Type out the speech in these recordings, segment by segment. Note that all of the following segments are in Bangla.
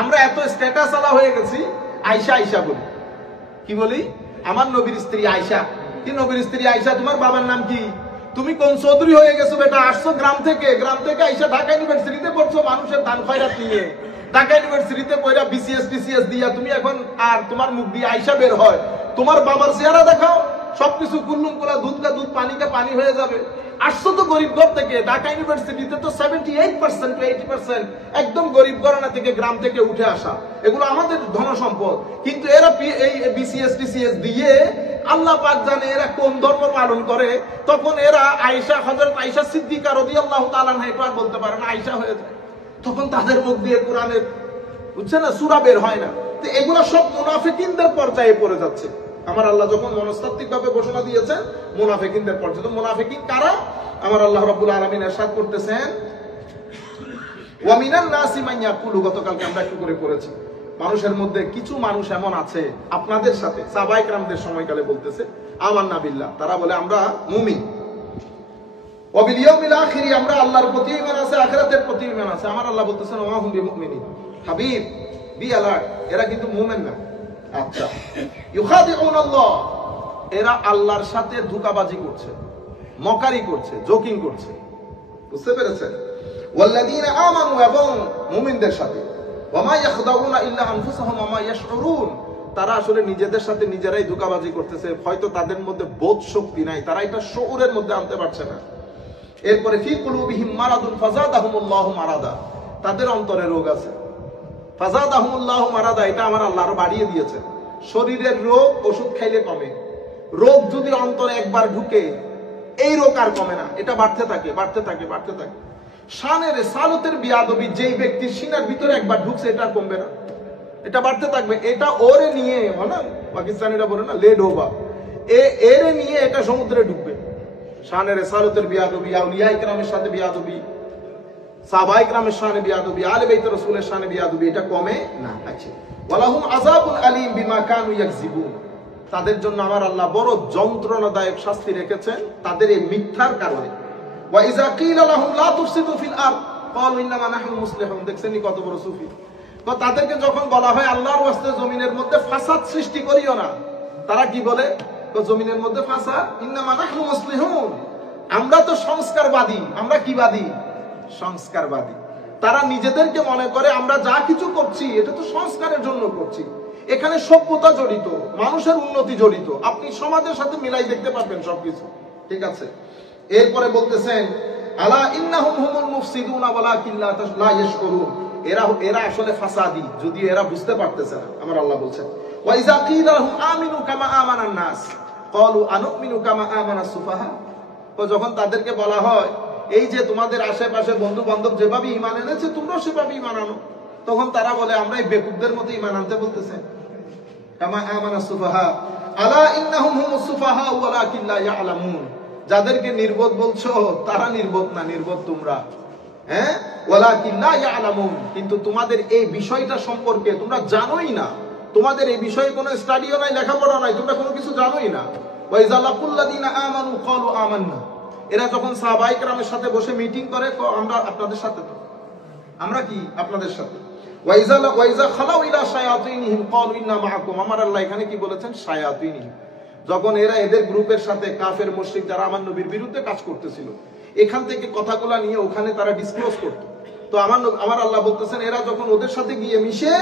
আমরা এত স্ট্যাটাস আলা হয়ে গেছি, আয়েশা আয়েশা বলি। কি বলি? আমার নবীর স্ত্রী আয়েশা। কি নবীর স্ত্রী আয়েশা? তোমার বাবার নাম কি? তুমি কোন চৌধুরী হয়ে গেছো বেটা? আসছো গ্রাম থেকে আয়েশা ঢাকা ইউনিভার্সিটিতে পড়ছো মানুষের দান খয়রাত নিয়ে। ঢাকা ইউনিভার্সিটিতে পড়া বিসিএস টিসিএস দিয়া তুমি এখন আর তোমার মুখ দিয়ে আয়েশা বের হয়। তোমার বাবার চেহারা দেখাও, সবকিছু কুল্লুম কুলা, দুধ কা দুধ, পানি কা পানি হয়ে যাবে। আসছো তো গরিব ঘর থেকে, ঢাকা ইউনিভার্সিটিতে তো 78% to 80% একদম গরিব ঘরানা থেকে, গ্রাম থেকে উঠে আসা। এগুলো আমাদের ধন সম্পদ। কিন্তু এরা এই বিসিএস টিসিএস দিয়ে আল্লাহ পাক জানে এরা কোন ধর্ম পালন করে। তখন এরা আয়েশা, হযরত আয়েশা সিদ্দিকা রাদিয়াল্লাহু তাআলা আনহা একবার বলতে পারে না, আয়েশা হয়ে যায়। তখন তাদের মুখ দিয়ে কোরআনের, বুঝছেন না, সূরা বের হয় না। তো এগুলো সব মুনাফিকিনদের পর্যায়ে পড়ে যাচ্ছে। আমার আল্লাহ যখন মনস্তাত্ত্বিক ভাবে ঘোষণা দিয়েছেন মুনাফিকিনদের পর্যায়ে, তো মুনাফিকিন কারা? আমার আল্লাহ রাব্বুল আলামিন ইরশাদ করতেছেন, ওয়া মিনান নাসি মান ইয়াকুলু, গতকালকে আমরা একটু করে পড়েছি। মানুষের মধ্যে কিছু মানুষ এমন আছে, আপনাদের সাথে সাহাবায়ে কেরামদের সময়কালে বলতেছে আমান্না বিল্লাহ, তারা বলে আমরা মুমিন, ওয়া বিল ইয়াউমিল আখির, আমরা আল্লাহর প্রতি ঈমান আছে, আখিরাতের প্রতি ঈমান আছে। আমার আল্লাহ বলতেছেন ওয়া হুম বিমুমিনিন। হাবিব, বি অ্যালার্ট, এরা কিন্তু মুমিন না। আচ্ছা, ইউখাদিউন আল্লাহ, এরা আল্লাহর সাথে ধোঁকাবাজি করছে, মকারি করছে, জোকিং করছে। বুঝতে পেরেছেন? ওয়াল্লাযীনা আমানু, এবং মুমিনদের সাথে, ওয়া মা ইয়াখদাউনা ইল্লা আনফুসাহুম ওয়া মা ইয়াশউরুন, তারা আসলে নিজেদের সাথে নিজেরাই ধোঁকাবাজি করতেছে। হয়তো তাদের মধ্যে বোধ শক্তি নাই, তারা এটা শউরের মধ্যে আনতে পারছে না। এরপরে ফি কুলুবিহিম মারাদুন ফাযাদাহুমুল্লাহু মারাদা, তাদের অন্তরে রোগ আছে। ফাযাদাহুমুল্লাহু মারাদা, এটা আমার আল্লাহ আরো বাড়িয়ে দিয়েছে। শরীরের রোগ ওষুধ খাইলে কমে, রোগ যদি অন্তরে একবার ঢুকে এই রোগ আর কমে না, এটা বাড়তে থাকে বাড়তে থাকে বাড়তে থাকে। শানের সালতের বিয়াদবি, যেই ব্যক্তির সিনার ভিতরে একবার ঢুকছে এটা কমবে না, এটা বাড়তে থাকবে। এটা ওরে নিয়ে, না পাকিস্তানিরা বলে না লেড হোবা, এরে নিয়ে এটা সমুদ্রে ঢুকবে। শানের সালতের বিয়াদবি, আউলিয়া ইকরামের সাথে বিয়াদবি, সাহাবায়ে কেরামের শানে বিয়াদবি, আলে বাইত রাসূলের শানে বিয়াদবি, এটা কমে না। আচ্ছা, ওয়ালাহুম আযাবুন আলীম বিমা কানু ইয়াকযিবুন, তাদের জন্য আমার আল্লাহ বড় যন্ত্রণাদায়ক শাস্তি রেখেছেন তাদের এই মিথ্যার কারণে। ওয়া ইযা কিলা লাহুম লা তুফসিদু ফিল আরদ ক্বালু ইন্নামা নাহনু মুসলিহুন, দেখছেন কত বড় সুফি। তো তাদেরকে যখন বলা হয় আল্লাহর ওয়াস্তে জমিনের মধ্যে ফাসাদ সৃষ্টি করিও না, তারা কি বলে? তো জমিনের মধ্যে ফাসাদ, ইন্নামা নাহনু মুসলিহুন, আমরা তো সংস্কারবাদী। আমরা কি বাদী? সংস্কারবাদী। তারা নিজেদেরকে মনে করে আমরা যা কিছু করছি এটা তো সংস্কারের জন্য করছি। এখানে সভ্যতা জড়িত, মানুষের উন্নতি জড়িত, আপনি সমাজের সাথে মিলাই দেখতে পারবেন সবকিছু। ঠিক আছে? এরপরে বলতেছেন আলা ইন্নাহুম হুমুল মুফসিদুনা ওয়ালাকিন লা ইয়াশউরুন, এরা আসলে ফাসাদি, যদিও এরা বুঝতে পারতেছে না। আমার আল্লাহ বলছেন ওয়া ইযা কিলা লাহুম আমিনু কামা আমানান নাস ক্বালু আনুমিনু কামা আমানাস সুফাহা, তো যখন তাদেরকে বলা হয় এই যে তোমাদের আশেপাশে বন্ধু বান্ধব যেভাবে ঈমান এনেছে তোমরাও সেভাবে ঈমান আনো, তখন তারা বলে আমরা এই বেকুবদের মতো ঈমান আনতে বলতেছে। কামা আমানাস সুফাহা আলা ইন্নাহুম হুমুস সুফাহা ওয়ালাকিন লা ইয়ালামুন, যাদেরকে নির্বোধ বলছো তারা নির্বোধ না, নির্বোধ তোমরা। হ্যাঁ, ওয়ালাকিন লা ইয়ালামুন, কিন্তু তোমাদের এই বিষয়টা সম্পর্কে তোমরা জানোই না, তোমাদের এই বিষয়ে কোনো স্টাডিও নাই, লেখাপড়া নাই, তোমরা কোনো কিছু জানোই না। ওয়া ইযা লাকুল্লাযিনা আমানু ক্বালু আমান্না, এরা যখন সাহাবায়ে কেরামের সাথে বসে মিটিং করে আমরা আপনাদের সাথে, তো আমরা কি আপনাদের সাথে। ওয়া ইযা খালাউ ইলা শায়াতিনহিম ক্বালু ইন্না মাআকুম, আমার আল্লাহ এখানে কি বলেছেন? শায়াতিনহিম, যখন এরা এদের গ্রুপের সাথে কাফের মুশরিক যারা আমার নবীর বিরুদ্ধে কাজ করতেছিল এখান থেকে কথাগুলো নিয়ে ওখানে তারা ডিসক্লোজ করত, তো আমার আল্লাহ বলতেছেন এরা যখন ওদের সাথে গিয়ে মিশে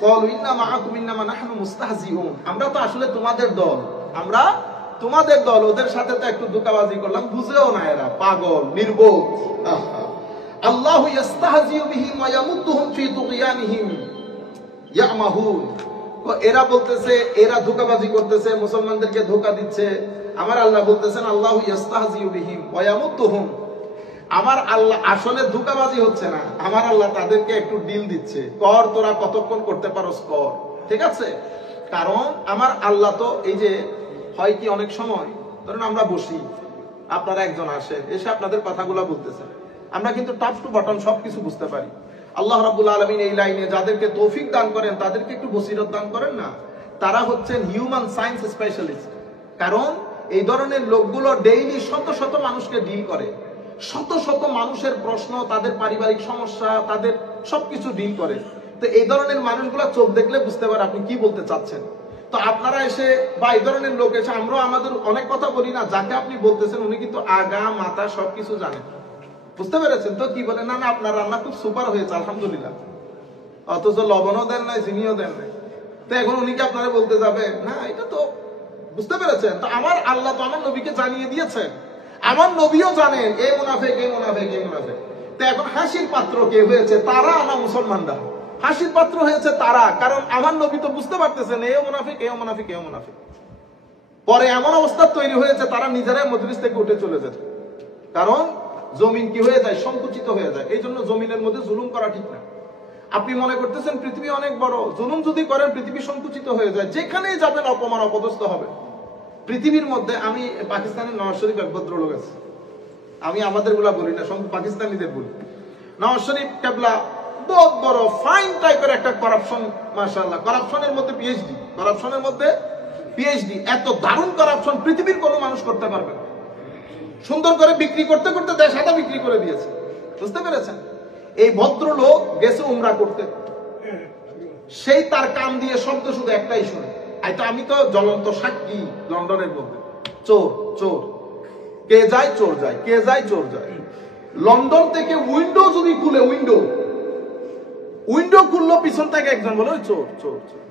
ক্বালু ইন্না মাআকুম ইন্নামা নাহনু মুস্তাহজিউন, আমরা তো আসলে তোমাদের দল, আমরা তোমাদের দল, ওদের সাথে তো একটু ধোঁকাবাজি করলাম, বুঝেও না, এরা পাগল নির্বোধ। আল্লাহু ইস্তাহজিউ বিহিম ওয়া ইয়ামুদ্দুহুম ফি তুগয়ানিহিম ইয়ামাহুন, এরা বলতেছে এরা ধোঁকাবাজি করতেছে, মুসলমানদেরকে ধোঁকা দিচ্ছে। আমার আল্লাহ বলতেছেন আল্লাহু ইস্তাহজিউ বিহিম ওয়া ইয়ামুদ্দুহুম, আমার আল্লাহ আসলে ধোঁকাবাজি হচ্ছে না, আমার আল্লাহ তাদেরকে একটু ডিল দিচ্ছে, কর তোরা কতক্ষণ করতে পারোস কর, ঠিক আছে? কারণ আমার আল্লাহ তো এই যে হয় কি অনেক সময় ধরুন আমরা বসি, আপনারা একজন আসেন এসে আপনাদের কথাগুলো বলতেছেন, আমরা কিন্তু টপ টু বটম সবকিছু বুঝতে পারি। আল্লাহ রাব্বুল আলামিন এই লাইনে যাদেরকে তৌফিক দান করেন তাদেরকে একটু বসিরত দান করেন না, তারা হচ্ছেন হিউম্যান সায়েন্স স্পেশালিস্ট। কারণ এই ধরনের লোকগুলো ডেইলি শত শত মানুষকে ডিল করে, শত শত মানুষের প্রশ্ন, তাদের পারিবারিক সমস্যা, তাদের সবকিছু ডিল করে। তো এই ধরনের মানুষগুলা চোখ দেখলে বুঝতে পারে আপনি কি বলতে চাচ্ছেন। তো আপনারা এসে বা এই ধরনের লোক এসে, আমরা আমাদের অনেক কথা বলি না, যাকে আপনি বলতেছেন উনি কিন্তু আগা মাথা সবকিছু জানেন, বুঝতে পেরেছেন? তো কি বলে, না না আপনার রান্না খুব সুপার হয়েছে আলহামদুলিল্লাহ, অথচ লবণও দেন নাই, চিনিও দেন নাই। তো এখন উনি কি আপনারা বলতে যাবে না? এটা তো বুঝতে পেরেছেন? তো আমার আল্লাহ তো আমার নবীকে জানিয়ে দিয়েছেন, আমার নবীও জানেন এ মুনাফিক, এ মুনাফিক, এ মুনাফিক। তো এখন হাসির পাত্র কে হয়েছে? তারা না মুসলমানরা? হাসির পাত্র হয়েছে তারা, কারণ আমার নবী তো বুঝতে পারতেছেন এও মুনাফিক, এও মুনাফিক, এও মুনাফিক। পরে এমন অবস্থা তৈরি হয়েছে তারা নিজেরাই মজলিস থেকে উঠে চলে যেত, কারণ জমিন কি হয়ে যায়, সংকুচিত হয়ে যায়। এই জন্য জমিনের মধ্যে জুলুম করা ঠিক না। আপনি মনে করতেছেন পৃথিবী অনেক বড়, জুলুম যদি করেন পৃথিবী সংকুচিত হয়ে যায়, যেখানেই যাবেন অপমান অপদস্থ হবে পৃথিবীর মধ্যে। আমি পাকিস্তানের নওয়াজ শরীফ এক ভদ্রলোক আছে, আমি আমাদের গুলা বলি না, পাকিস্তানিদের বলি। নওয়াজ শরীফ কেবলা বহুত বড় ফাইন টাইপের একটা করাপশন, মাশাআল্লাহ, করাপশনের মধ্যে পিএইচডি, করাপশনের মধ্যে পিএইচডি। এত দারুণ করাপশন পৃথিবীর কোনো মানুষ করতে পারবে না। সুন্দর করে বিক্রি করতে করতে দেশ হাতা বিক্রি করে দিয়েছে, বুঝতে পেরেছেন? এই ভদ্রলোক গেছে উমরা করতে, সেই তার কান দিয়ে শব্দ শুধু একটাই শুনে, আমি তো জ্বলন্ত সাক্ষী লন্ডনের মধ্যে, চোর চোর, কে যায় চোর যায়, কে যায় চোর যায়। লন্ডন থেকে উইন্ডো যদি খুলে, উইন্ডো খুললো, পিছন থেকে একজন বলে চোর চোর চোর।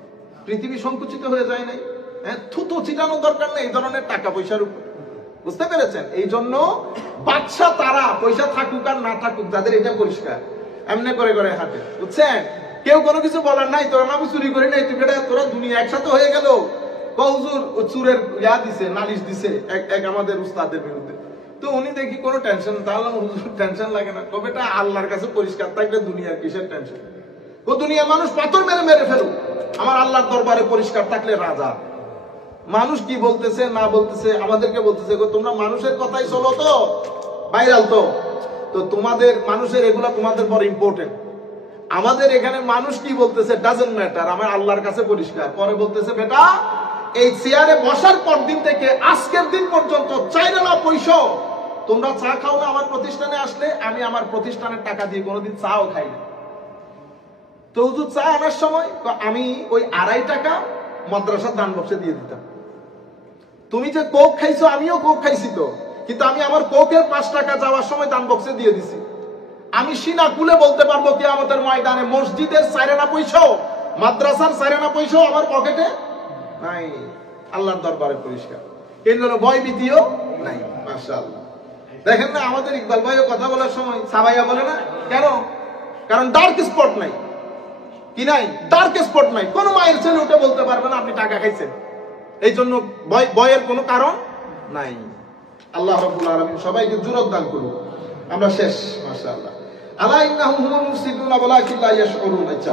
পৃথিবী সংকুচিত হয়ে যায় নাই? হ্যাঁ, থুতু ছিটানোর দরকার নেই এই ধরনের টাকা পয়সার উপর, বুঝতে পেরেছেন? এই জন্য বাদশা তারা, পয়সা থাকুক আর না থাকুক, যাদের এটা পরিষ্কার, এমনি করে করে হাতে, বুঝছেন? কেউ কোনো কিছু বলার নাই, তোরা না চুরি করি নাই, তুই বেটা তোরা দুনিয়া একসাথে হয়ে গেল। হুজুর চুরের ইয়া দিছে, নালিশ দিছে এক আমাদের উস্তাদের বিরুদ্ধে। তো উনি দেখি কোনো টেনশন, তাহলে হুজুর টেনশন লাগে না, কবে এটা আল্লাহর কাছে পরিষ্কার থাকলে দুনিয়ার কিসের টেনশন? ও দুনিয়া মানুষ পাথর মেরে মেরে ফেলুক, আমার আল্লাহর দরবারে পরিষ্কার থাকলে রাজা। মানুষ কি বলতেছে না বলতেছে আমাদেরকে বলতেছে, তোমরা মানুষের কথাই চলো, তো ভাইরাল তো তোমাদের মানুষের এগুলা তোমাদের বড় ইম্পর্টেন্ট। আমাদের এখানে মানুষ কি বলতেছে ডাজন্ট ম্যাটার, আমার আল্লাহর কাছে পরিষ্কার। পরে বলতেছে বেটা এই চেয়ারে বসার পর দিন থেকে আজকের দিন পর্যন্ত 4 আনা পয়সা তোমরা চা খাও না আমার প্রতিষ্ঠানে আসলে, আমি আমার প্রতিষ্ঠানের টাকা দিয়ে কোনোদিন চাও খাই না। তো হুজুর চা আনার সময় আমি ওই 2.5 টাকা মাদ্রাসার দান বক্সে দিয়ে দিতাম। তুমি যে কোক খাইছো আমিও কোক খাইছি তো, কিন্তু আমি আমার কোকের 5 টাকা যাওয়ার সময় দান বক্সে দিয়ে দিছি। আমি সিনা কুলে বলতে পারবো কিয়ামতের ময়দানে মসজিদের 4 আনা পয়সাও, মাদ্রাসার 4 আনা পয়সাও আমার পকেটে নাই। আল্লাহর দরবারে পরিষ্কার, এই জন্য ভয় ভীতিও নাই। মাশাআল্লাহ, দেখেন না আমাদের ইকবাল ভাইও কথা বলার সময় সাবাইয়া বলে না কেন? কারণ ডার্ক স্পট নাই, কি নাই? ডার্ক স্পট নাই। কোন মায়ের ছেলে ওটা বলতে পারবে না আপনি টাকা খাইছেন, এই জন্য ভয়ের কোনো কারণ নাই। আল্লাহ রাব্বুল আলামিন সবাইকে জুরত দান করুন। আমরা শেষ, মাশাআল্লাহ। আলা ইন্নাহুম হুমুল মুফসিদুনা ওয়ালাকিন লা ইয়াশউরুন। আচ্ছা,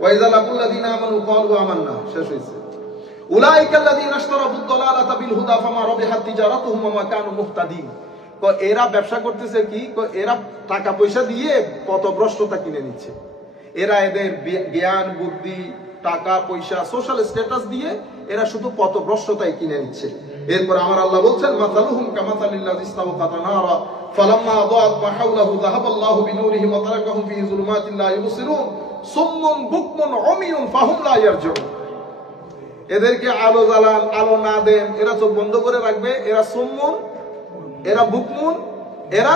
ওয়া ইযা লাকুল লাযিনা আমানু ক্বালু আমান্না, শেষ হইছে। উলাইকাল্লাযিনা ইশতারাফুদ দালালাতা বিল হুদা ফামা রাবিহাত তিজারাতুহুম ওয়া মা কানু মুহতাদিন। এরা ব্যবসা করতেছে কি? এরা টাকা পয়সা দিয়ে পথভ্রষ্টতা কিনে নিচ্ছে। এরা এদের জ্ঞান বুদ্ধি টাকা পয়সা সোশ্যাল স্ট্যাটাস দিয়ে এরা শুধু পথভ্রষ্টতাই কিনে নিচ্ছে। এরপর আমার আল্লাহ বলছেন মাসালুহুম কামাসালিল্লাযী ইসতাওকাতা নারা ফালাম্মা আদাআত মা হাওলাহু যাহাবাল্লাহু বিনুরিহিম ওয়া তারাকাহুম ফি যুলুমাতিন লা ইবসিরুন সুম্মুন বুকমুন উমিয়ুন ফাহুম লা ইয়ারজিউন। এদেরকে আলো জ্বালান, আলো না দেন, এরা চোখ বন্ধ করে রাখবে। এরা সুম্মুন, এরা বুকমুন, এরা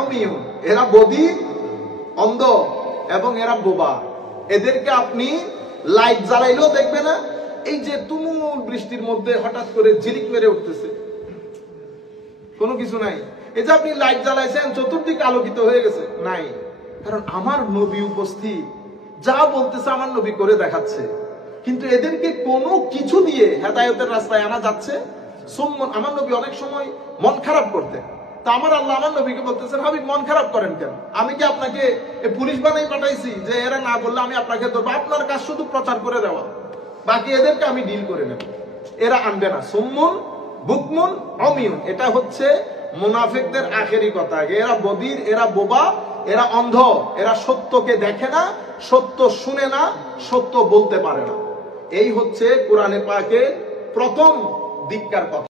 উমিয়ুন, এরা বধির অন্ধ এবং এরা বোবা। এদেরকে আপনি লাইট জ্বালাইলেও দেখবে না। এই যে তুমুল বৃষ্টির মধ্যে হঠাৎ করে ঝিলিক মেরে উঠতেছে, কোনো কিছু নাই। এই যে আপনি লাইট জ্বালাইছেন চতুর্দিকে আলোকিত হয়ে গেছে, নাই। কারণ আমার নবী উপস্থিত, যা বলতেছে আমার নবী করে দেখাচ্ছে। কিন্তু এদেরকে কোনো কিছু দিয়ে হেদায়েতের রাস্তায় আনা যাচ্ছে। আমার নবী অনেক সময় মন খারাপ করতেন, তা আমার আল্লাহ আমার নবীকে বলতেছেন হাবিব মন খারাপ করেন কেন? আমি কি আপনাকে পুলিশ বানাই পাঠাইছি যে এরা না বললে আমি আপনাকে ধরবো? আপনার কাজ শুধু প্রচার করে দেওয়া, বাকি এদেরকে আমি ডিল করে নেব। এরা আনবে না। সুম্মুন বুকমুন উমিয়ুন, এটা হচ্ছে মুনাফিকদের আখেরি কথা। এরা বধির, এরা বোবা, এরা অন্ধ, এরা সত্যকে দেখে না, সত্য শুনে না, সত্য বলতে পারে না। এই হচ্ছে কোরআনে পাকের প্রথম দিককার কথা।